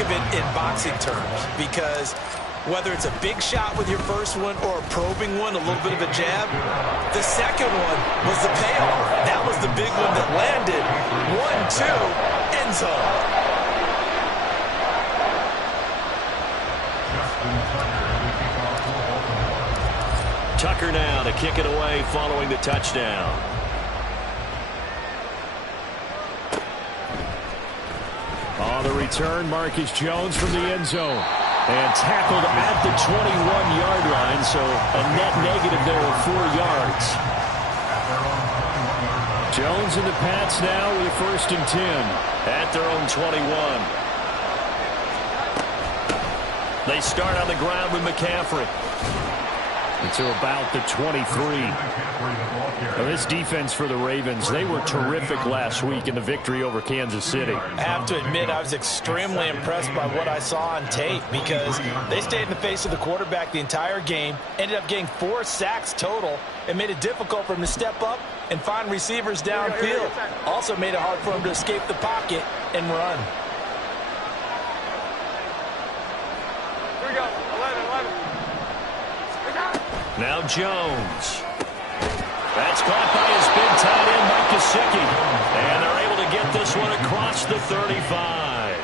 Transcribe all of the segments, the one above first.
think of it in boxing terms, because whether it's a big shot with your first one or a probing one, a little bit of a jab, the second one was the payoff. That was the big one that landed. 1-2, end zone. Tucker now to kick it away following the touchdown. On the return, Marcus Jones from the end zone. And tackled at the 21-yard line, so a net negative there of 4 yards. Jones and the Pats now with a 1st and 10 at their own 21. They start on the ground with McCaffrey. Until about the 23. Now this defense for the Ravens, they were terrific last week in the victory over Kansas City. I have to admit, I was extremely impressed by what I saw on tape, because they stayed in the face of the quarterback the entire game, ended up getting 4 sacks total, and made it difficult for him to step up and find receivers downfield. Also made it hard for him to escape the pocket and run. Here we go, 11. Now Jones. That's caught by his big tight end, Mike Gesicki. And they're able to get this one across the 35.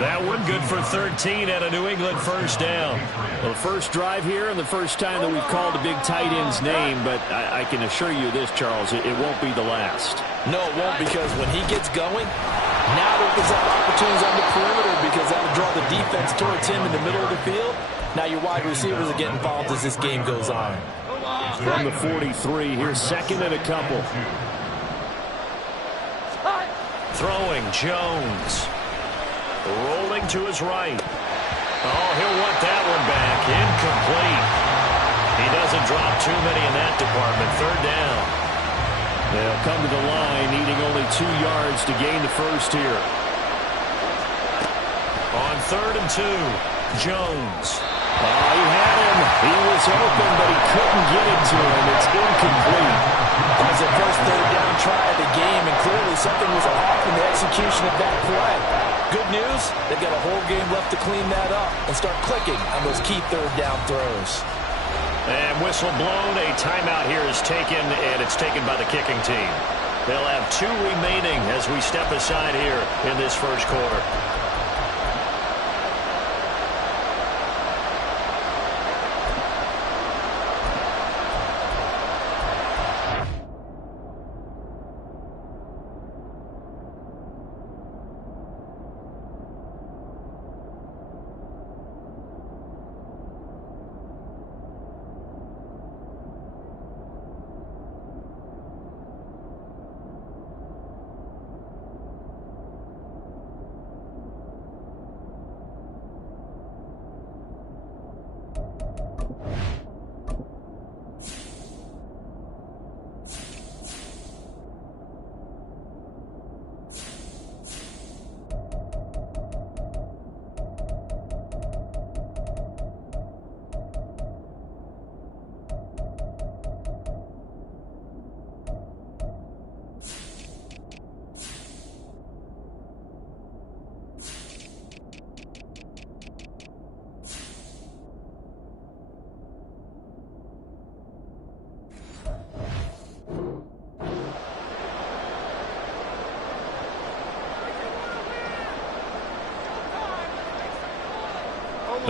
That one good for 13 at a New England 1st down. Well, the first drive here and the first time that we've called a big tight end's name, but I can assure you this, Charles, it won't be the last. No, it won't, because when he gets going, now there opens up opportunities on the perimeter, because that'll draw the defense towards him in the middle of the field. Now your wide receivers are getting involved as this game goes on. From the 43, here's 2nd and a couple. Throwing Jones. Rolling to his right. Oh, he'll want that one back. Incomplete. He doesn't drop too many in that department. 3rd down. They'll come to the line, needing only 2 yards to gain the first here. On 3rd and 2, Jones. Oh, he had him. He was open, but he couldn't get it to him. It's incomplete. That was the first 3rd down try of the game, and clearly something was off in the execution of that play. Good news, they've got a whole game left to clean that up and start clicking on those key 3rd down throws. And whistle blown. A timeout here is taken, and it's taken by the kicking team. They'll have 2 remaining as we step aside here in this first quarter.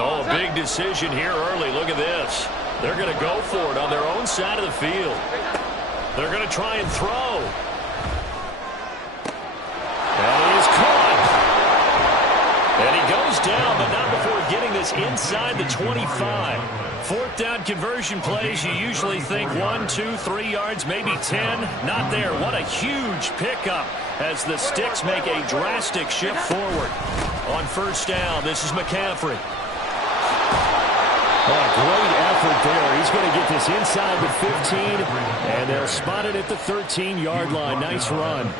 Oh, a big decision here early. Look at this. They're going to go for it on their own side of the field. They're going to try and throw. And he is caught. And he goes down, but not before getting this inside the 25. 4th down conversion plays, you usually think 1, 2, 3 yards, maybe 10. Not there. What a huge pickup as the Sticks make a drastic shift forward. On 1st down, this is McCaffrey. Oh, great effort there. He's going to get this inside the 15, and they'll spot it at the 13-yard line. Nice run.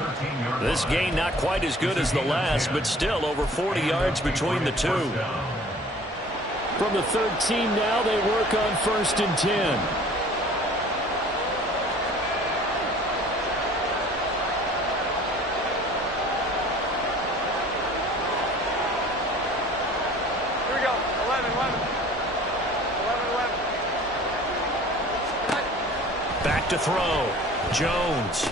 This gain not quite as good as the last, but still over 40 yards between the two. From the 13 now, they work on 1st and 10. back to throw. Jones.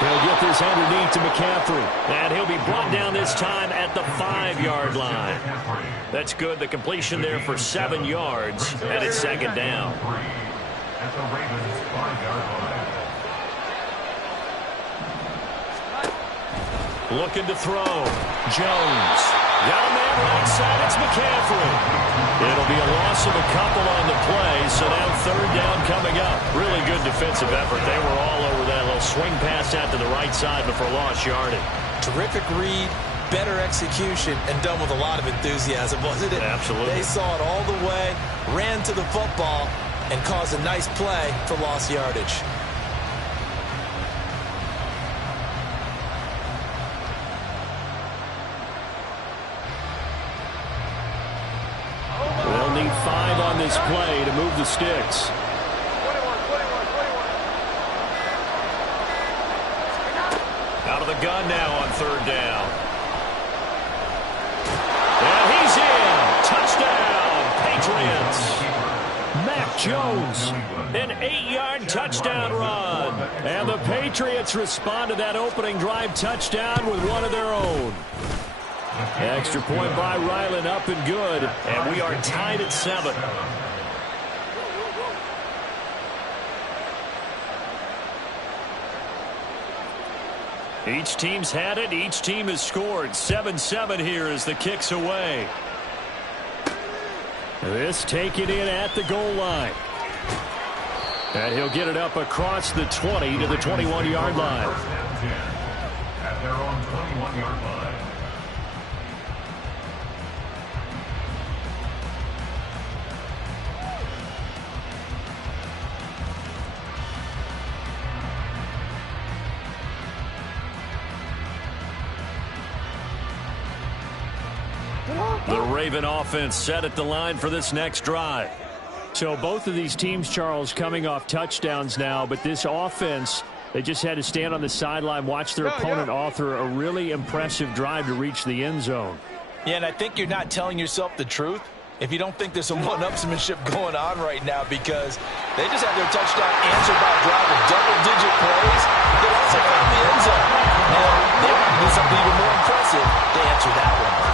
He'll get this underneath to McCaffrey. And he'll be brought down this time at the 5-yard line. That's good. The completion there for 7 yards, and it's second down. Looking to throw. Jones. Got a man right side. It's McCaffrey. It'll be a loss of a couple on the play, so now third down coming up. Really good defensive effort. They were all over that little swing pass out to the right side before lost yardage. Terrific read, better execution, and done with a lot of enthusiasm, wasn't it? Absolutely. They saw it all the way, ran to the football, and caused a nice play for lost yardage. They'll need 5 on this play to move the sticks. 21. Out of the gun now on third down. And he's in. Touchdown, Patriots. Mac Jones. An 8-yard touchdown run. And the Patriots respond to that opening drive touchdown with one of their own. Extra point by Ryland, up and good. And we are tied at 7. Each team's had it. Each team has scored. 7-7 here as the kick's away. This taken in at the goal line. And he'll get it up across the 20 to the 21-yard line. At their own 21-yard line. The Raven offense set at the line for this next drive. So both of these teams, Charles, coming off touchdowns now, but this offense, they just had to stand on the sideline, watch their opponent author a really impressive drive to reach the end zone. Yeah, and I think you're not telling yourself the truth if you don't think there's some one-upsmanship going on right now, because they just had their touchdown answered by a drive of double-digit plays that also found the end zone. And they want to do something even more impressive. They answered that one.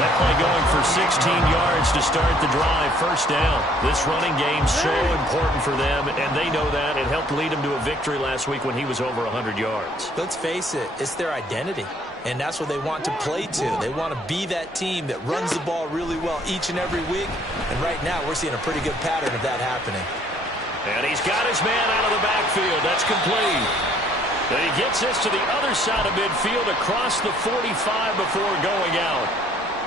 That play going for 16 yards to start the drive. First down. This running game so important for them, and they know that. It helped lead them to a victory last week when he was over 100 yards. Let's face it, it's their identity, and that's what they want to play to. They want to be that team that runs the ball really well each and every week, and right now we're seeing a pretty good pattern of that happening. And he's got his man out of the backfield. That's complete. And he gets this to the other side of midfield across the 45 before going out.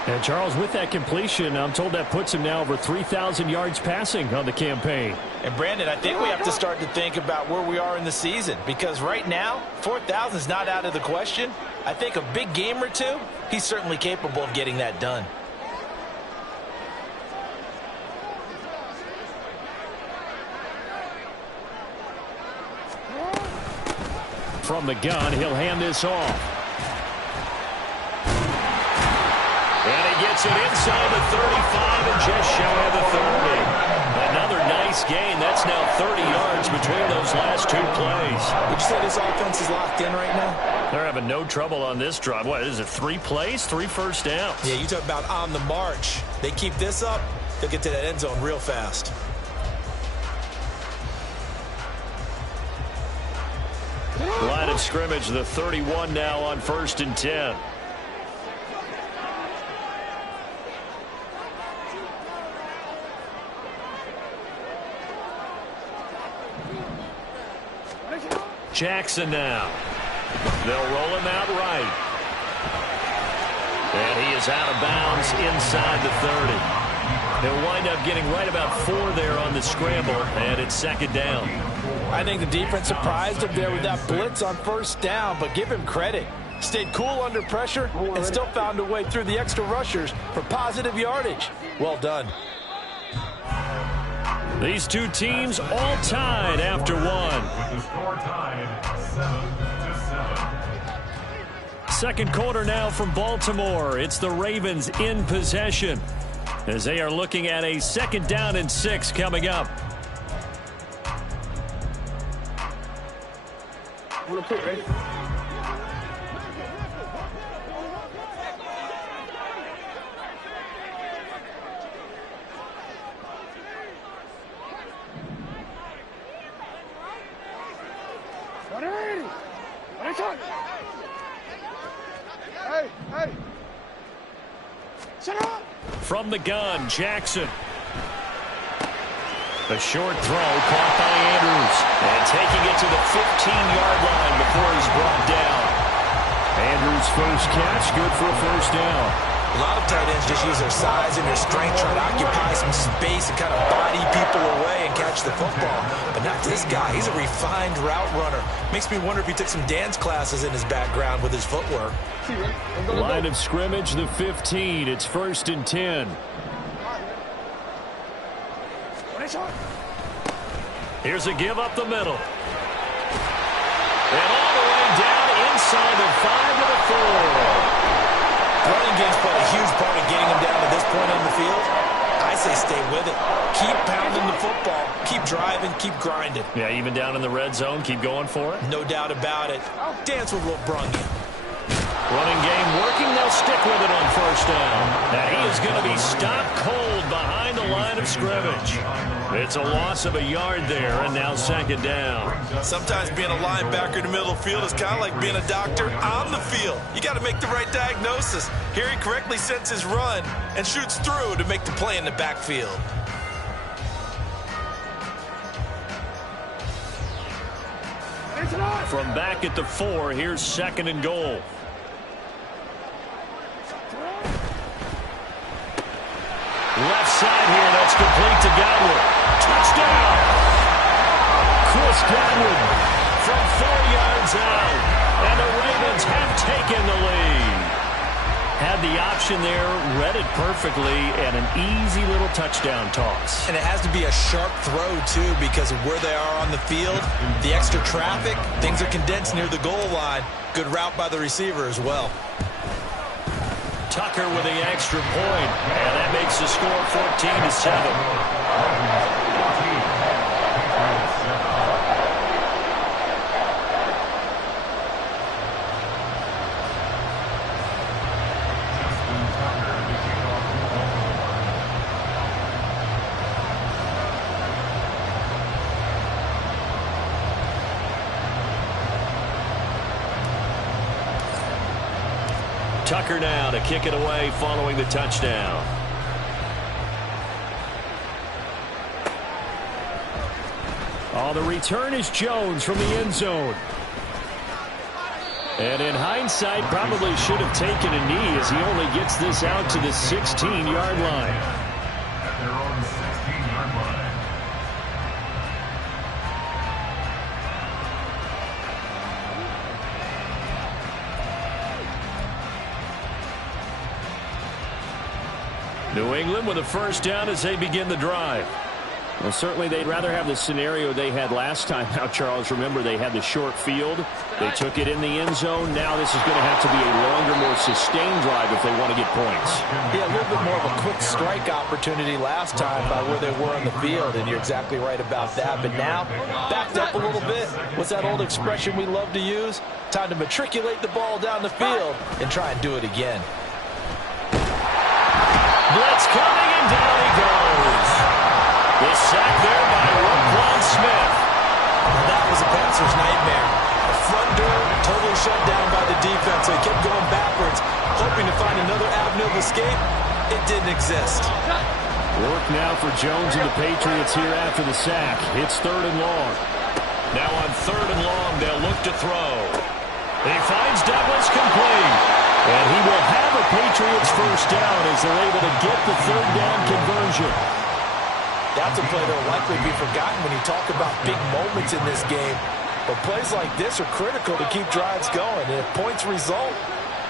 And Charles, with that completion, I'm told that puts him now over 3,000 yards passing on the campaign. And Brandon, I think we have to start to think about where we are in the season, because right now 4,000 is not out of the question. I think a big game or two, he's certainly capable of getting that done. From the gun, he'll hand this off. And he gets it inside the 35 and just shy of the 30. Another nice gain. That's now 30 yards between those last 2 plays. Would you say this offense is locked in right now? They're having no trouble on this drive. What is it, 3 plays, 3 first downs? Yeah, you talk about on the march. They keep this up, they'll get to that end zone real fast. Line of scrimmage, the 31 now on 1st and 10. Jackson now. They'll roll him out right. And he is out of bounds inside the 30. He'll wind up getting right about 4 there on the scramble, and it's second down. I think the defense surprised him there with that blitz on first down, but give him credit. Stayed cool under pressure and still found a way through the extra rushers for positive yardage. Well done. These two teams all tied after 1. With the score tied 7-7. Second quarter now from Baltimore. It's the Ravens in possession as they are looking at a 2nd down and 6 coming up. 2, ready? Hey! Shut up! From the gun, Jackson. A short throw caught by Andrews. And taking it to the 15-yard line before he's brought down. Andrews' first catch, good for a first down. A lot of tight ends just use their size and their strength, try to occupy some space and kind of body people away and catch the football. But not this guy. He's a refined route runner. Makes me wonder if he took some dance classes in his background with his footwork. Line of scrimmage, the 15. It's 1st and 10. Here's a give up the middle. And all the way down inside the 5 to the 4. Running game's played a huge part in getting him down to this point on the field. I say stay with it. Keep pounding the football. Keep driving. Keep grinding. Yeah, even down in the red zone, keep going for it. No doubt about it. Dance with Lil Brungy. Running game working. They'll stick with it on first down. Now he is going to be stopped cold behind the line of scrimmage. It's a loss of a yard there, and now 2nd down. Sometimes being a linebacker in the middle of the field is kind of like being a doctor on the field. You got to make the right diagnosis. Here he correctly sets his run and shoots through to make the play in the backfield. From back at the 4, here's 2nd and goal. Left side here, that's complete to Godwin. Touchdown! Chris Godwin from 4 yards out. And the Ravens have taken the lead. Had the option there, read it perfectly, and an easy little touchdown toss. And it has to be a sharp throw, too, because of where they are on the field. The extra traffic, things are condensed near the goal line. Good route by the receiver as well. Tucker with the extra point, and that makes the score 14-7. Tucker now to kick it away following the touchdown. Oh, the return is Jones from the end zone. And in hindsight, probably should have taken a knee as he only gets this out to the 16-yard line. At their own 16-yard line. New England with a first down as they begin the drive. Well, certainly they'd rather have the scenario they had last time. Now, Charles, remember they had the short field. They took it in the end zone. Now this is going to have to be a longer, more sustained drive if they want to get points. Yeah, a little bit more of a quick strike opportunity last time by where they were on the field, and you're exactly right about that. But now, backed up a little bit. What's that old expression we love to use? Time to matriculate the ball down the field and try and do it again. Blitz coming, and down he goes. The sack there by Roquan Smith. Well, that was a passer's nightmare. The front door totally shut down by the defense, so he kept going backwards, hoping to find another avenue of escape. It didn't exist. Work now for Jones and the Patriots here after the sack. It's 3rd and long. Now on 3rd and long, they'll look to throw. He finds Douglas complete. And he will have a Patriots first down as they're able to get the 3rd down conversion. That's a play that will likely be forgotten when you talk about big moments in this game. But plays like this are critical to keep drives going. And if points result,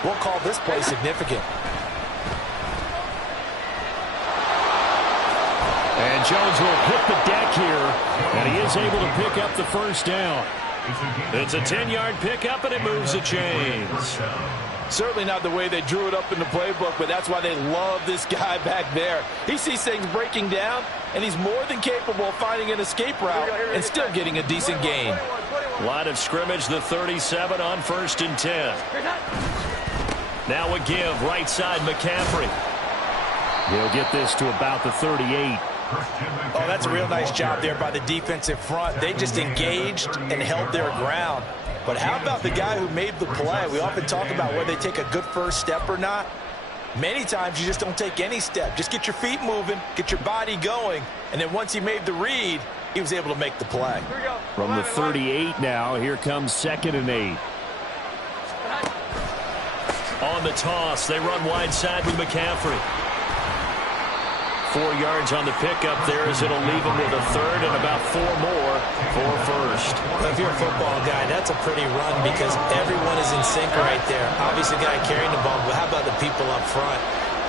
we'll call this play significant. And Jones will hit the deck here, and he is able to pick up the first down. It's a 10-yard pickup, and it moves the chains. Certainly not the way they drew it up in the playbook, but that's why they love this guy back there. He sees things breaking down, and he's more than capable of finding an escape route and still getting a decent gain. 21. Line of scrimmage, the 37 on 1st and 10. Now a give, right side, McCaffrey. He'll get this to about the 38. Oh, that's a real nice job there by the defensive front. They just engaged and held their ground. But how about the guy who made the play? We often talk about whether they take a good first step or not. Many times you just don't take any step. Just get your feet moving, get your body going, and then once he made the read, he was able to make the play. From the 38 now, here comes 2nd and 8. On the toss, they run wide side with McCaffrey. 4 yards on the pickup there as it'll leave him with a 3rd and about 4 more for 1st. Well, if you're a football guy, that's a pretty run because everyone is in sync right there. Obviously, the guy carrying the ball, but how about the people up front?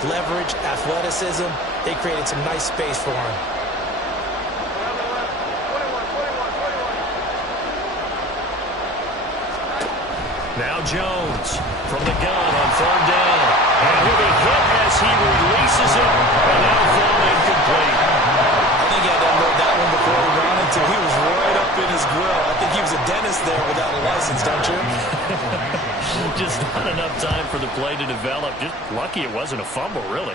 Leverage, athleticism, they created some nice space for him. Now Jones from the gun on 3rd down. And he'll be hit as he releases it, and that'll fall incomplete. I think he had to unload that one before he wanted to. He was right up in his grill. I think he was a dentist there without a license, don't you? Just not enough time for the play to develop. Just lucky it wasn't a fumble, really.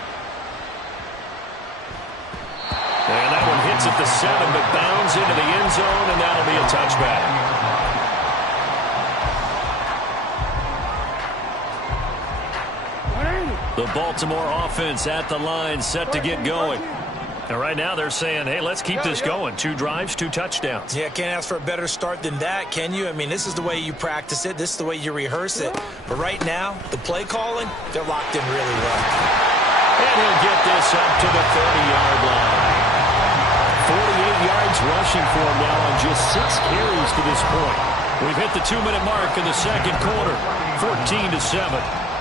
And that one hits at the 7, but bounds into the end zone, and that'll be a touchback. The Baltimore offense at the line, set to get going. And right now they're saying, hey, let's keep this going. 2 drives, 2 touchdowns. Yeah, can't ask for a better start than that, can you? I mean, this is the way you practice it. This is the way you rehearse it. But right now, the play calling, they're locked in really well. And he'll get this up to the 30-yard line. 48 yards rushing for him now on just 6 carries to this point. We've hit the 2-minute mark in the 2nd quarter. 14-7.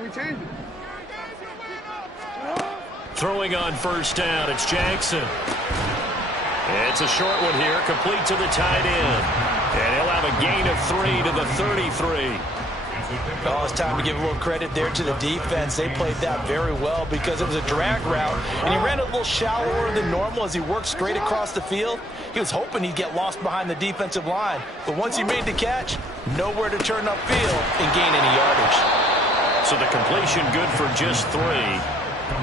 We changed it. Throwing on 1st down, it's Jackson. It's a short one here, complete to the tight end. And he'll have a gain of 3 to the 33. Oh, it's time to give a little credit there to the defense. They played that very well because it was a drag route, and he ran a little shallower than normal as he worked straight across the field. He was hoping he'd get lost behind the defensive line, but once he made the catch, nowhere to turn upfield and gain any yardage. So the completion good for just 3.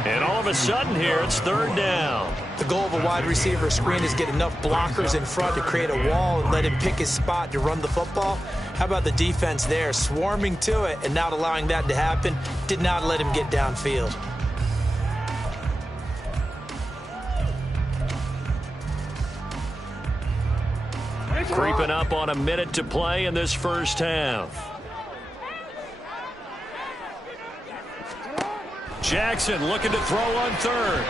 And all of a sudden here, it's 3rd down. The goal of a wide receiver screen is get enough blockers in front to create a wall and let him pick his spot to run the football. How about the defense there, swarming to it and not allowing that to happen? Did not let him get downfield. Creeping up on a minute to play in this 1st half. Jackson looking to throw on 3rd.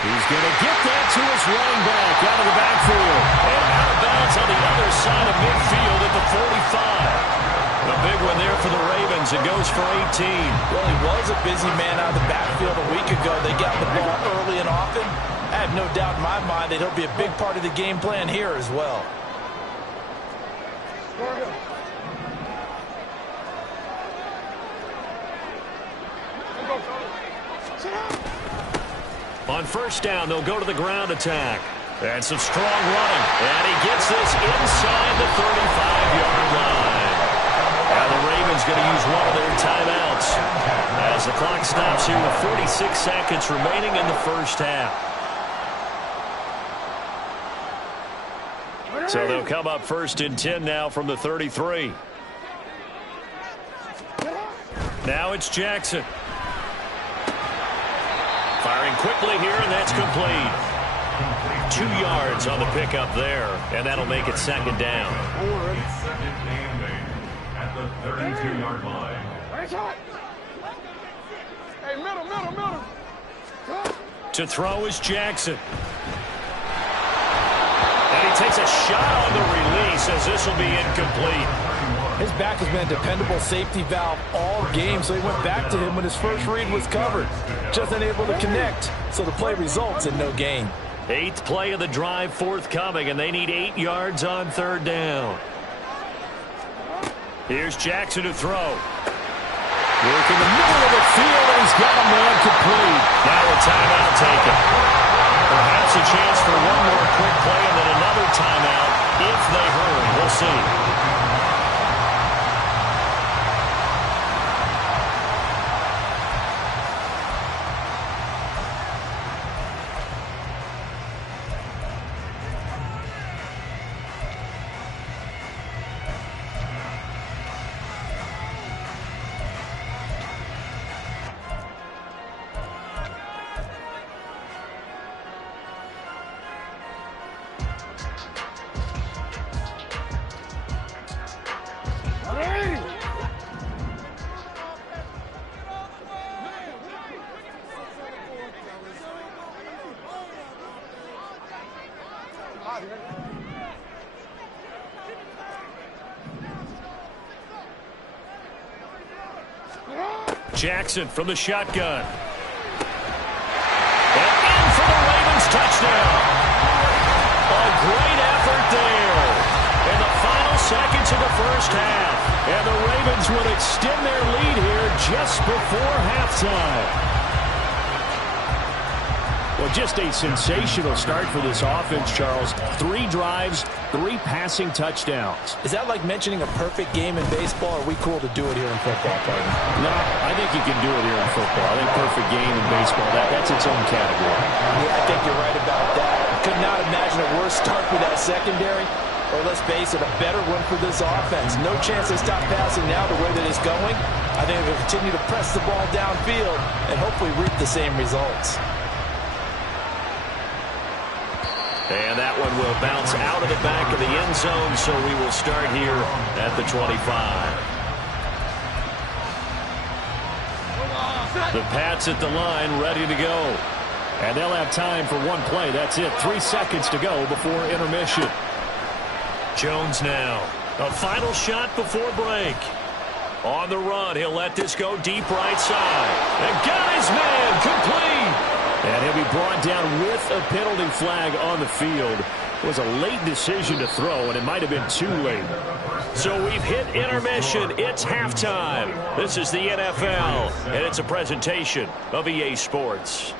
He's going to get that to his running back out of the backfield. And out of bounds on the other side of midfield at the 45. A big one there for the Ravens. It goes for 18. Well, he was a busy man out of the backfield a week ago. They got the ball early and often. I have no doubt in my mind that he'll be a big part of the game plan here as well. On 1st down, they'll go to the ground attack. And some strong running. And he gets this inside the 35-yard line. Now the Ravens going to use one of their timeouts as the clock stops here with 46 seconds remaining in the 1st half. So they'll come up 1st and 10 now from the 33. Now it's Jackson. Firing quickly here, and that's complete. 2 yards on the pickup there, and that'll make it 2nd down. At the 32-yard line. Hey, middle. To throw is Jackson. And he takes a shot on the release as this will be incomplete. His back has been a dependable safety valve all game, so he went back to him when his first read was covered. Just unable to connect, so the play results in no gain. 8th play of the drive forthcoming, and they need 8 yards on 3rd down. Here's Jackson to throw. Work in the middle of the field, and he's got a man complete. Now a timeout taken. Perhaps a chance for one more quick play and then another timeout if they hurry. We'll see. Jackson from the shotgun. And in for the Ravens touchdown. A great effort there. In the final seconds of the first half. And the Ravens will extend their lead here just before halftime. Well, just a sensational start for this offense, Charles. 3 drives, 3 passing touchdowns. Is that like mentioning a perfect game in baseball, or are we cool to do it here in football, partner? No, I think you can do it here in football. I think perfect game in baseball, that's its own category. Yeah, I think you're right about that. Could not imagine a worse start for that secondary, or let's face it, a better one for this offense. No chance to stop passing now the way that it's going. I think they'll continue to press the ball downfield and hopefully reap the same results. And that one will bounce out of the back of the end zone, so we will start here at the 25. The Pats at the line, ready to go. And they'll have time for one play. That's it. 3 seconds to go before intermission. Jones now. A final shot before break. On the run, he'll let this go deep right side. And got his man complete. And he'll be brought down with a penalty flag on the field. It was a late decision to throw, and it might have been too late. So we've hit intermission. It's halftime. This is the NFL, and it's a presentation of EA Sports.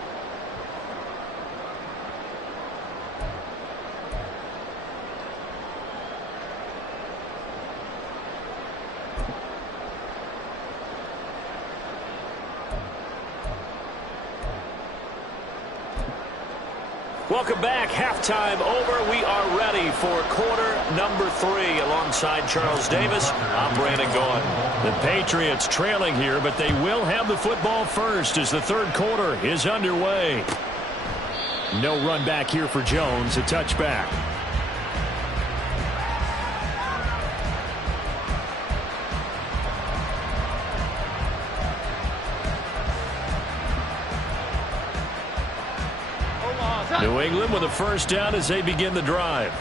Welcome back. Halftime over. We are ready for quarter number 3. Alongside Charles Davis, I'm Brandon Gaughan. The Patriots trailing here, but they will have the football first as the third quarter is underway. No run back here for Jones. A touchback. New England with a first down as they begin the drive.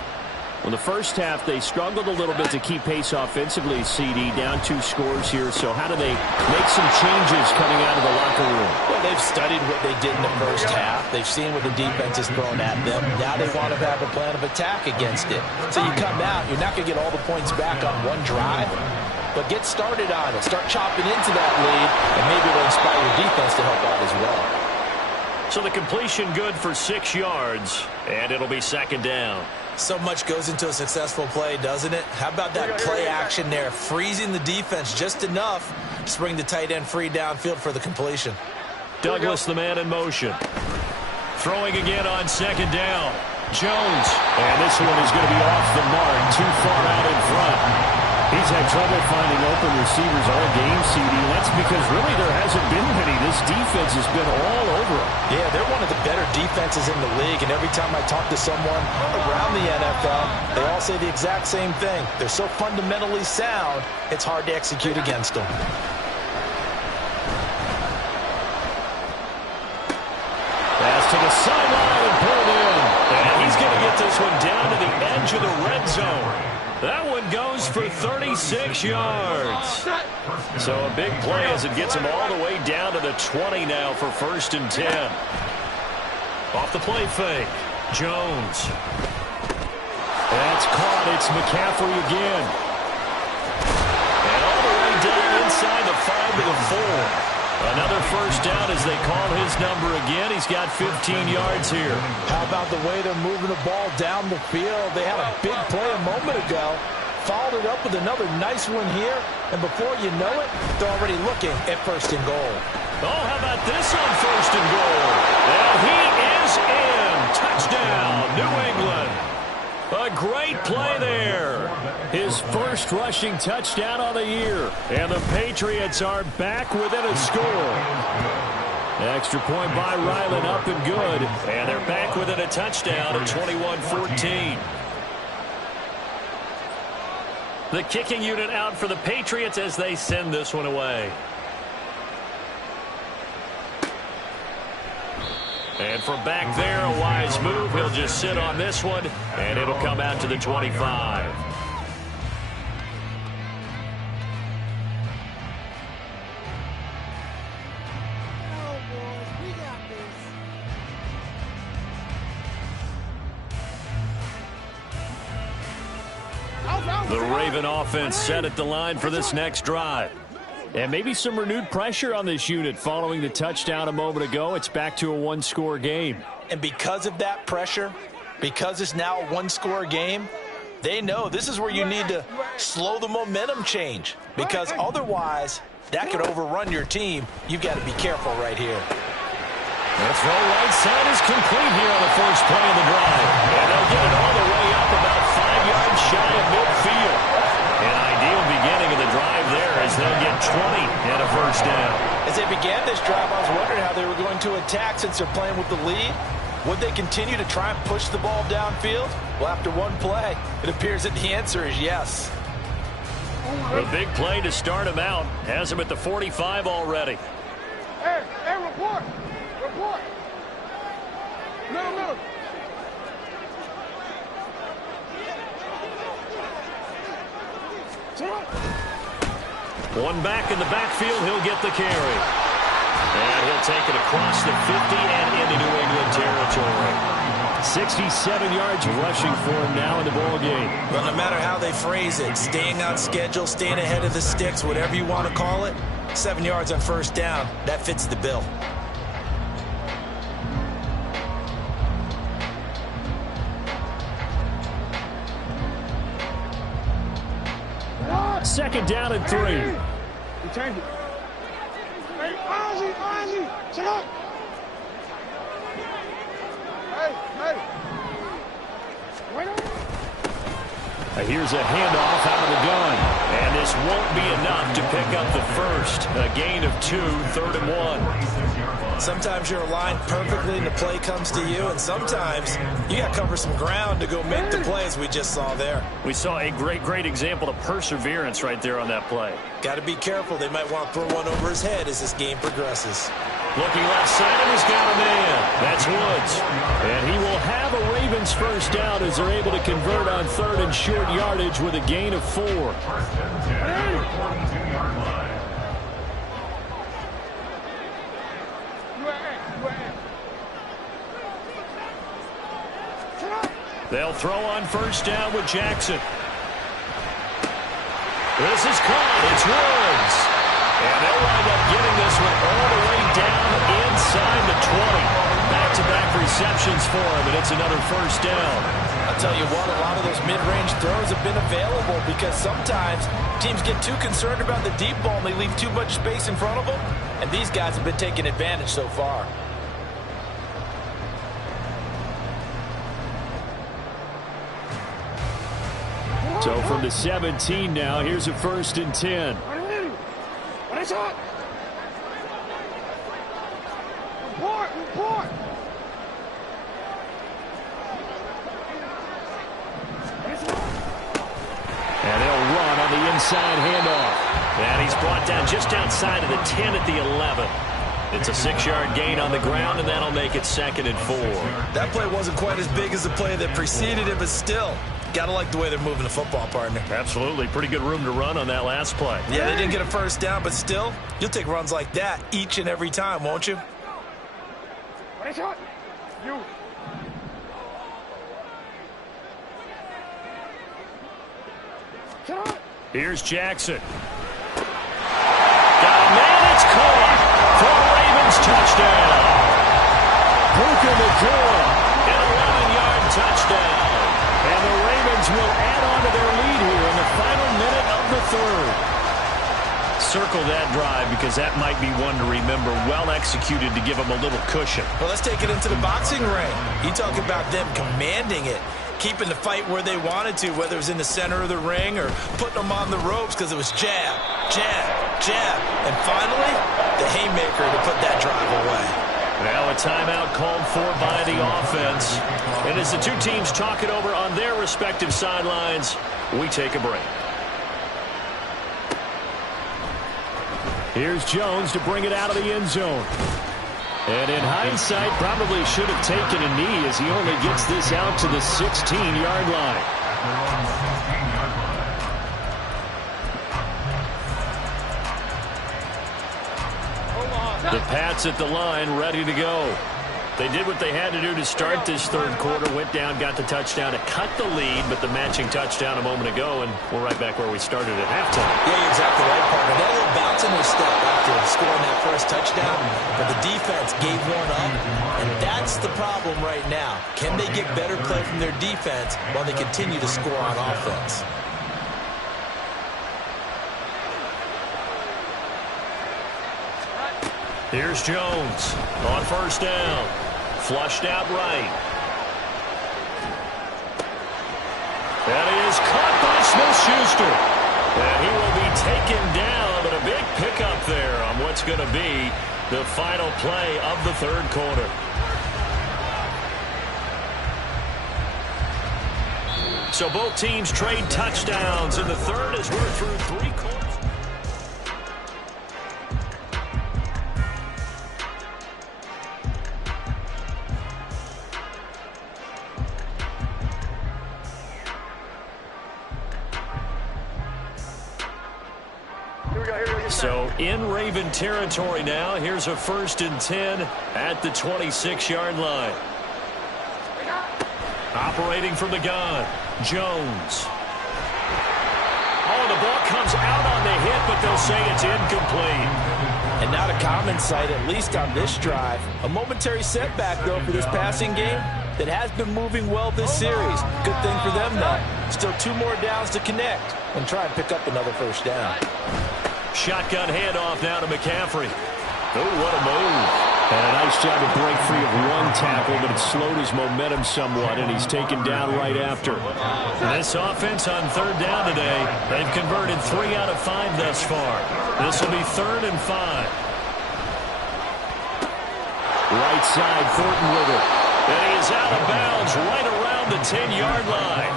Well, the first half, they struggled a little bit to keep pace offensively, CD, down 2 scores here. So how do they make some changes coming out of the locker room? Well, they've studied what they did in the first half. They've seen what the defense has thrown at them. Now they want to have a plan of attack against it. So you come out, you're not going to get all the points back on one drive, but get started on it. Start chopping into that lead, and maybe it'll inspire your defense to help out as well. So the completion good for 6 yards, and it'll be second down. So much goes into a successful play, doesn't it? How about that play action there, freezing the defense just enough to bring the tight end free downfield for the completion. Douglas, the man in motion. Throwing again on second down. Jones. And this one is going to be off the mark, too far out in front. He's had trouble finding open receivers all game, CD. That's because really there hasn't been many. This defense has been all over them. Yeah, they're one of the better defenses in the league, and every time I talk to someone around the NFL, they all say the exact same thing. They're so fundamentally sound, it's hard to execute against them. Pass to the sideline and pulled in. And he's going to get this one down to the edge of the red zone. That one goes for 36 yards. So a big play as it gets him all the way down to the 20 now for 1st and 10. Off the play fake. Jones. That's caught. It's McCaffrey again. And all the way down inside the 5 to the 4. Another first down as they call his number again. He's got 15 yards here. How about the way they're moving the ball down the field? They had a big play a moment ago. Followed it up with another nice one here. And before you know it, they're already looking at first and goal. Oh, how about this on first and goal? And he is in. Touchdown, New England. A great play there. His first rushing touchdown of the year. And the Patriots are back within a score. Extra point by Ryland, up and good. And they're back within a touchdown at 21-14. The kicking unit out for the Patriots as they send this one away. And from back there, a wise move. He'll just sit on this one, and it'll come out to the 25. The Raven offense set at the line for this next drive. And maybe some renewed pressure on this unit following the touchdown a moment ago. It's back to a one-score game. And because of that pressure, because it's now a one-score game, they know this is where you need to slow the momentum change. Because otherwise, that could overrun your team. You've got to be careful right here. The throw right side is complete here on the first play of the drive. And they'll get it all the way up about 5 yards shy of midfield. An ideal beginning of the drive there as they'll get 20 and a first down. As they began this drive, I was wondering how they were going to attack since they're playing with the lead. Would they continue to try and push the ball downfield? Well, after one play, it appears that the answer is yes. The big play to start him out has him at the 45 already. Hey, report. Report. Middle. One back in the backfield, he'll get the carry. And he'll take it across the 50 and into New England territory. 67 yards rushing for him now in the ball game. But no matter how they phrase it, staying on schedule, staying ahead of the sticks, whatever you want to call it, 7 yards on first down, that fits the bill. Second down and 3. You change it. Hey, Ozzy, check out. Hey. Wait on. Here's a handoff out of the gun. And this won't be enough to pick up the first. A gain of 2, 3rd and 1. Sometimes you're aligned perfectly and the play comes to you, and sometimes you got to cover some ground to go make the plays we just saw there. We saw a great example of perseverance right there on that play. Got to be careful. They might want to throw one over his head as this game progresses. Looking left side, and he's got a man. That's Woods. And he will have a Ravens first down as they're able to convert on 3rd and short yardage with a gain of 4. They'll throw on first down with Jackson. This is caught. It's Woods. And they'll wind up getting this one all the way down inside the 20. Back-to-back receptions for him, and it's another first down. I'll tell you what, a lot of those mid-range throws have been available because sometimes teams get too concerned about the deep ball and they leave too much space in front of them, and these guys have been taking advantage so far. So from the 17 now, here's a 1st and 10. Report. And they'll run on the inside handoff. And he's brought down just outside of the 10 at the 11. It's a 6-yard gain on the ground, and that'll make it 2nd and 4. That play wasn't quite as big as the play that preceded it, but still, gotta like the way they're moving the football, partner. Absolutely. Pretty good room to run on that last play. Yeah, they didn't get a first down, but still, you'll take runs like that each and every time, won't you? You. Here's Jackson. the door. An 11-yard touchdown. And the Ravens will add on to their lead here in the final minute of the third. Circle that drive because that might be one to remember. Well executed to give them a little cushion. Well, let's take it into the boxing ring. You talk about them commanding it, keeping the fight where they wanted to, whether it was in the center of the ring or putting them on the ropes because it was jab, jab, jab. And finally, the haymaker to put that drive away. Now a timeout called for by the offense. And as the two teams talk it over on their respective sidelines, we take a break. Here's Jones to bring it out of the end zone. And in hindsight, probably should have taken a knee as he only gets this out to the 16-yard line. The Pats at the line, ready to go. They did what they had to do to start this third quarter. Went down, got the touchdown to cut the lead, but the matching touchdown a moment ago, and we're right back where we started at halftime. Yeah, you're exactly right, partner. They had a little bounce in their step after scoring that first touchdown, but the defense gave one up, and that's the problem right now. Can they get better play from their defense while they continue to score on offense? Here's Jones on first down. Flushed out right. That is caught by Smith-Schuster. And he will be taken down, but a big pickup there on what's going to be the final play of the third quarter. So both teams trade touchdowns in the third as we're through three quarters. So in Raven territory now. Here's a 1st and 10 at the 26-yard line. Operating from the gun, Jones. Oh, the ball comes out on the hit, but they'll say it's incomplete. And not a common sight, at least on this drive. A momentary setback, though, for this passing game that has been moving well this series. Good thing for them, though. Still 2 more downs to connect and try and pick up another first down. Shotgun handoff now to McCaffrey. Oh, what a move. And a nice job to break free of one tackle, but it slowed his momentum somewhat, and he's taken down right after. This offense on third down today, they've converted 3 out of 5 thus far. This will be 3rd and 5. Right side, Thornton with it. And he is out of bounds right around the 10-yard line.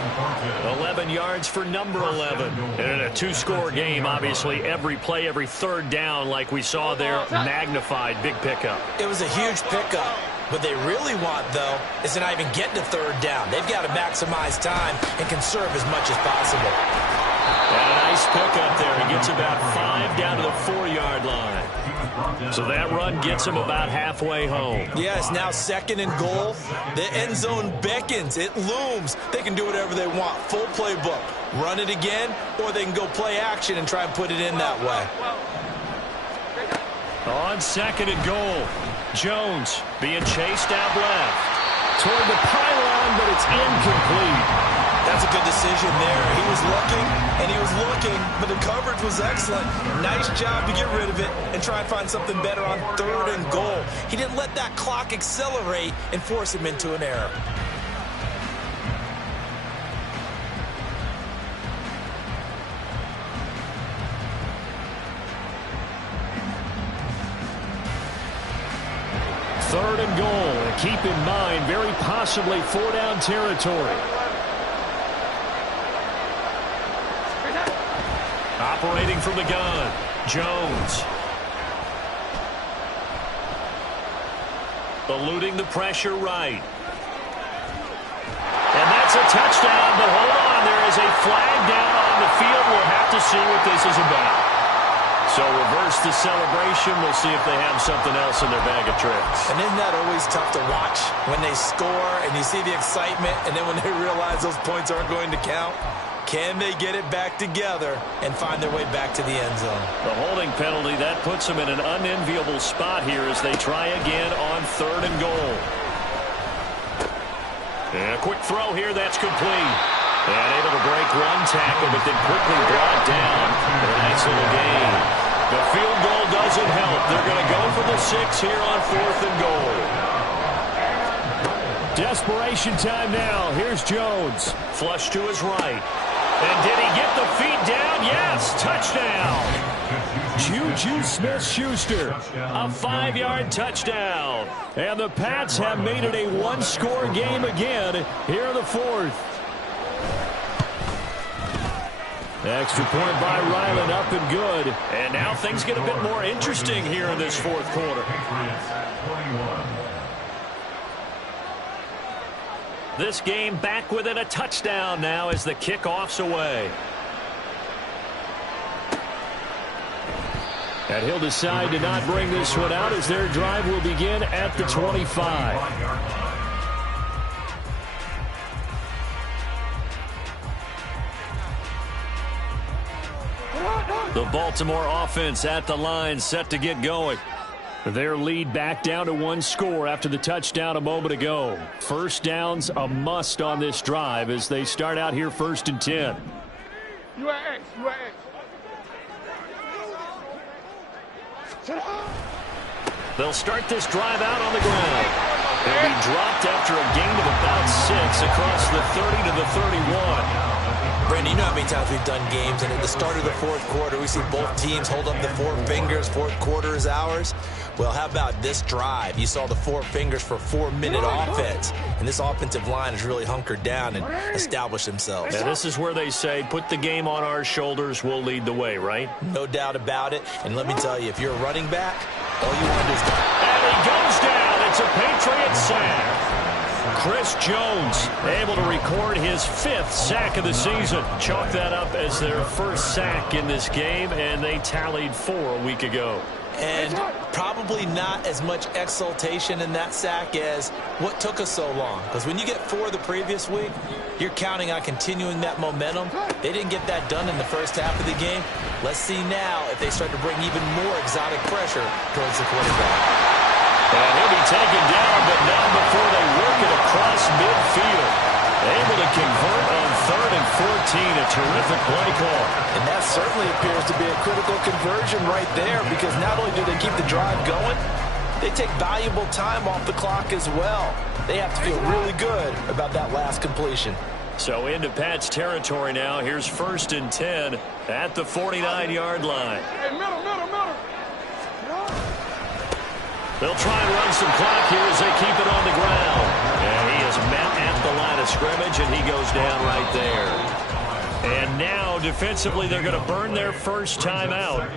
11 yards for number 11. And in a 2-score game, obviously, every play, every third down, like we saw there, magnified. Big pickup. It was a huge pickup. What they really want, though, is to not even get to third down. They've got to maximize time and conserve as much as possible. And a nice pickup there. He gets about 5 down to the 4-yard line. So that run gets him about halfway home. Yeah, it's now 2nd and goal. The end zone beckons. It looms. They can do whatever they want. Full playbook. Run it again, or they can go play action and try and put it in that way. On 2nd and goal, Jones being chased out left. Toward the pylon, but it's incomplete. That's a good decision there. He was looking, and he was looking, but the coverage was excellent. Nice job to get rid of it and try and find something better on 3rd and goal. He didn't let that clock accelerate and force him into an error. Third and goal. Keep in mind, very possibly 4-down territory. Operating from the gun, Jones. Eluding the pressure right. And that's a touchdown, but hold on, there is a flag down on the field. We'll have to see what this is about. So reverse the celebration. We'll see if they have something else in their bag of tricks. And isn't that always tough to watch when they score and you see the excitement, and then when they realize those points aren't going to count? Can they get it back together and find their way back to the end zone? The holding penalty, that puts them in an unenviable spot here as they try again on 3rd and goal. And a quick throw here, that's complete. And able to break one tackle, but then quickly brought down for a nice little gain. The field goal doesn't help. They're going to go for the 6 here on 4th and goal. Desperation time now. Here's Jones. Flush to his right. And did he get the feet down? Yes, touchdown. Juju Smith-Schuster, a 5-yard touchdown. And the Pats have made it a one-score game again here in the 4th. Extra point by Ryland, up and good. And now things get a bit more interesting here in this 4th quarter. This game back within a touchdown now as the kickoff's away. And he'll decide to not bring this one out as their drive will begin at the 25. The Baltimore offense at the line, set to get going. Their lead back down to 1 score after the touchdown a moment ago. First down's a must on this drive as they start out here 1st and 10. You at X. You at X. They'll start this drive out on the ground. They'll be dropped after a gain of about 6 across the 30 to the 31. Brandon, you know how many times we've done games, and at the start of the 4th quarter, we see both teams hold up the 4 fingers, 4th quarter is ours. Well, how about this drive? You saw the 4 fingers for 4-minute offense, and this offensive line has really hunkered down and established themselves. Yeah, this is where they say, put the game on our shoulders, we'll lead the way, right? No doubt about it, and let me tell you, if you're a running back, all you want to do is... And he goes down. It's a Patriot sack. Chris Jones able to record his 5th sack of the season. Chalk that up as their first sack in this game, and they tallied 4 a week ago. And probably not as much exultation in that sack as what took us so long. Because when you get 4 the previous week, you're counting on continuing that momentum. They didn't get that done in the first half of the game. Let's see now if they start to bring even more exotic pressure towards the quarterback. And he'll be taken down, but not before they work it across midfield. Able to convert on 3rd and 14. A terrific play call. And that certainly appears to be a critical conversion right there, because not only do they keep the drive going, they take valuable time off the clock as well. They have to feel really good about that last completion. So into Pat's territory now. Here's 1st and 10 at the 49-yard line. Hey, middle. They'll try and run some clock here as they keep it on the ground. And he is met at the line of scrimmage, and he goes down right there. And now, defensively, they're going to burn their first timeout.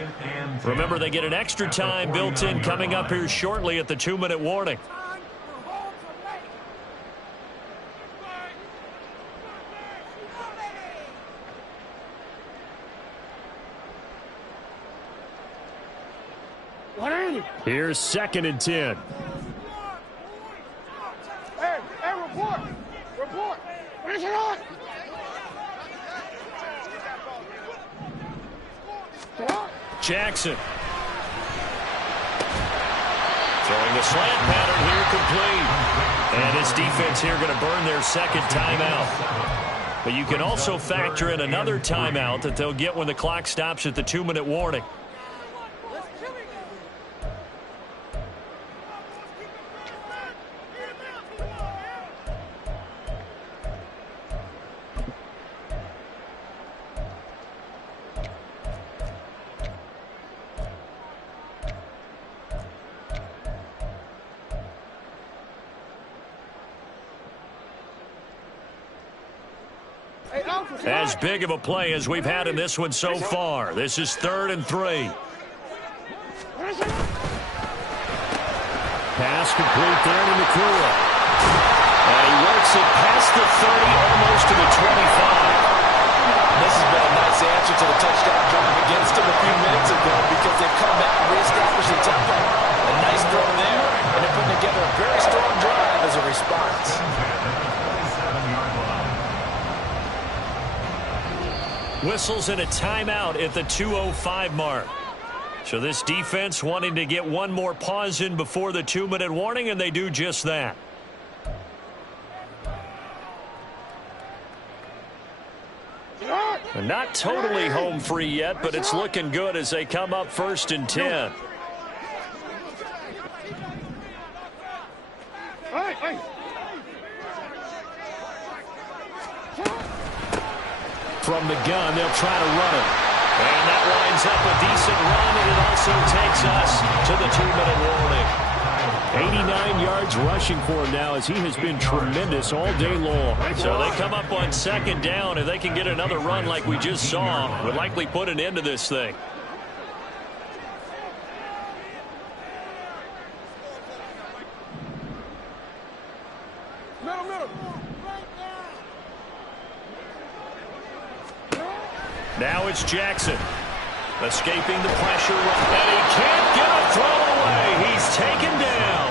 Remember, they get an extra time built in coming up here shortly at the 2-minute warning. Here's 2nd and 10. Hey, report. Where's it on? Jackson. Throwing the slant pattern here complete. And his defense here going to burn their 2nd timeout. But you can also factor in another timeout that they'll get when the clock stops at the 2-minute warning. As big of a play as we've had in this one so far. This is 3rd and 3. Pass complete there to McClure. And he works it past the 30, almost to the 25. This has been a nice answer to the touchdown drive against them a few minutes ago, because they've come back and reestablished the tempo. A nice throw there, and they're putting together a very strong drive as a response. Whistles and a timeout at the 2:05 mark. So this defense wanting to get one more pause in before the 2-minute warning, and they do just that. Not totally home free yet, but it's looking good as they come up 1st and 10. From the gun, they'll try to run it. And that winds up a decent run, and it also takes us to the 2-minute warning. 89 yards rushing for him now as he has been tremendous all day long. So they come up on 2nd down. If they can get another run like we just saw, would likely put an end to this thing. Now it's Jackson. Escaping the pressure, and he can't get a throw away. He's taken down.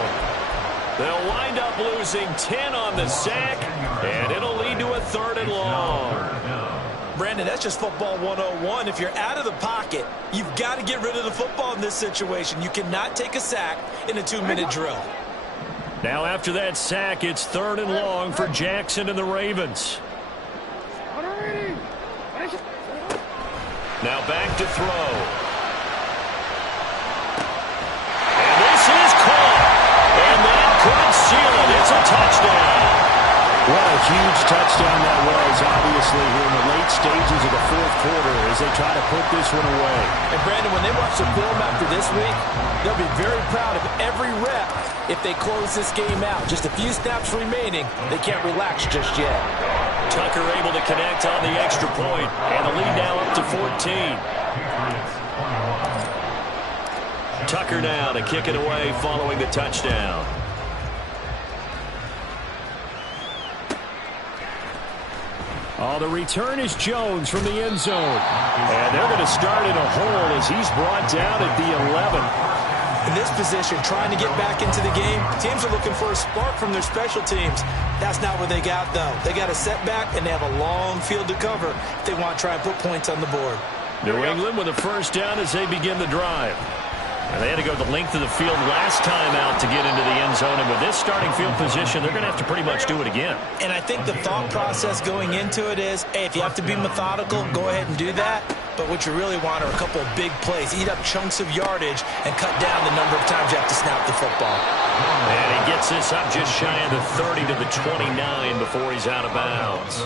They'll wind up losing 10 on the sack, and it'll lead to a 3rd and long. Brandon, that's just football 101. If you're out of the pocket, you've got to get rid of the football in this situation. You cannot take a sack in a 2-minute drill. Now after that sack, it's 3rd and long for Jackson and the Ravens. Now back to throw. And this is caught. And that could seal it. It's a touchdown. What a huge touchdown that was, obviously, here in the late stages of the 4th quarter as they try to put this one away. And, Brandon, when they watch the film after this week, they'll be very proud of every rep if they close this game out. Just a few snaps remaining. They can't relax just yet. Tucker able to connect on the extra point, and the lead now up to 14. Tucker now to kick it away following the touchdown. Oh, the return is Jones from the end zone. And they're going to start in a hole as he's brought down at the 11. In this position, trying to get back into the game, teams are looking for a spark from their special teams. That's not what they got, though. They got a setback, and they have a long field to cover if they want to try and put points on the board. New England with a 1st down as they begin the drive. And they had to go the length of the field last time out to get into the end zone. And with this starting field position, they're going to have to pretty much do it again. And I think the thought process going into it is, hey, if you have to be methodical, go ahead and do that. But what you really want are a couple of big plays. Eat up chunks of yardage and cut down the number of times you have to snap the football. And he gets this up just shy of the 30 to the 29 before he's out of bounds.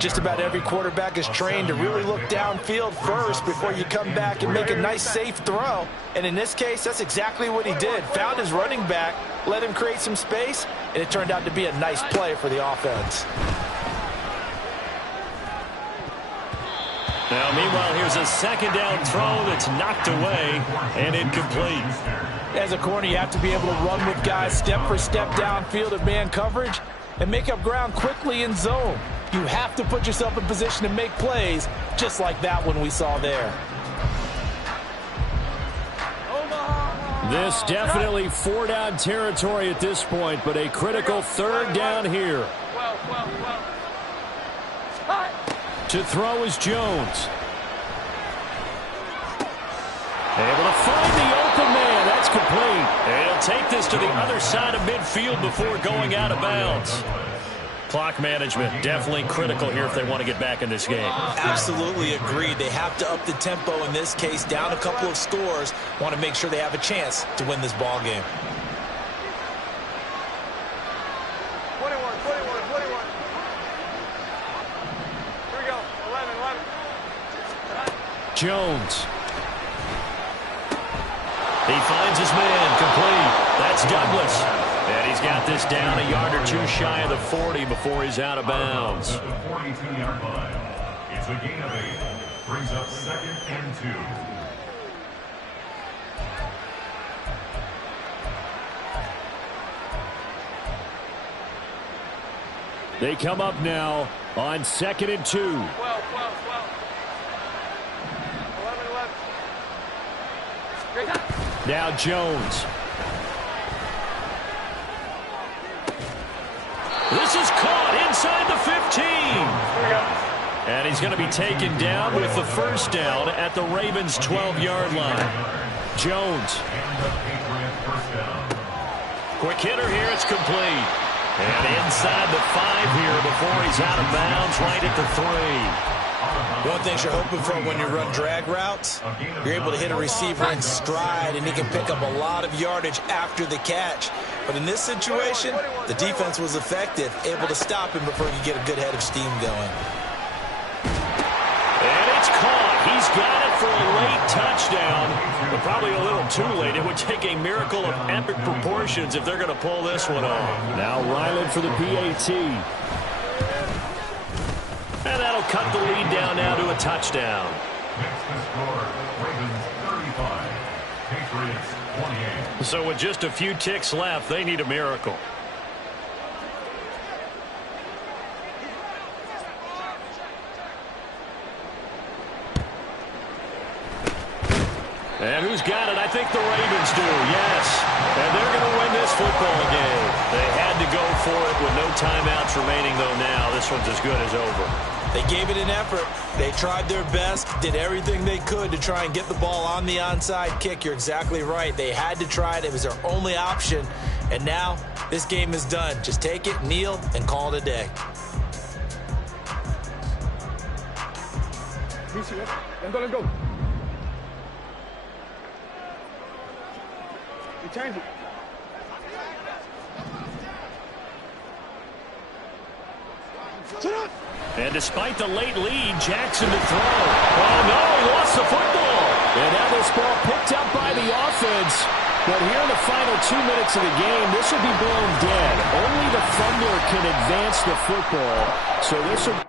Just about every quarterback is trained to really look downfield first before you come back and make a nice, safe throw. And in this case, that's exactly what he did. Found his running back, let him create some space, and it turned out to be a nice play for the offense. Now, meanwhile, here's a 2nd down throw that's knocked away and incomplete. As a corner, you have to be able to run with guys step for step downfield of man coverage and make up ground quickly in zone. You have to put yourself in position to make plays just like that one we saw there. This definitely 4-down territory at this point, but a critical 3rd down here. To throw is Jones. Able to find the open man. That's complete. And he'll take this to the other side of midfield before going out of bounds. Clock management definitely critical here if they want to get back in this game. Absolutely agreed. They have to up the tempo in this case, down a couple of scores. Want to make sure they have a chance to win this ball game. 21. Here we go. 11. Jones. He finds his man, complete. That's Douglas. And he's got this down a yard or two shy of the 40 before he's out of bounds. At the 42-yard line. It's a gain of 8. Brings up 2nd and 2. They come up now on 2nd and 2. 12. 11. Now Jones. This is caught inside the 15. And he's going to be taken down with the 1st down at the Ravens' 12-yard line. Jones. Quick hitter here. It's complete. And inside the 5 here before he's out of bounds right at the 3. One thing you're hoping for when you run drag routes, you're able to hit a receiver in stride, and he can pick up a lot of yardage after the catch. But in this situation, the defense was effective, able to stop him before you get a good head of steam going. And it's caught. He's got it for a late touchdown, but probably a little too late. It would take a miracle of epic proportions if they're going to pull this one off. Now Ryland for the PAT. And that'll cut the lead down now to a touchdown. Next to score, Ravens 35, Patriots 28. So with just a few ticks left, they need a miracle. And who's got it? I think the Ravens do, yes. And they're going to win this football game. They had to go for it with no timeouts remaining, though, now. This one's as good as over. They gave it an effort. They tried their best, did everything they could to try and get the ball on the onside kick. You're exactly right. They had to try it. It was their only option. And now this game is done. Just take it, kneel, and call it a day. Let's go. You change it. Sit up. And despite the late lead, Jackson to throw. Oh, no, he lost the football. And now this ball picked up by the offense. But here in the final 2 minutes of the game, this will be blown dead. Only the Thunder can advance the football. So this will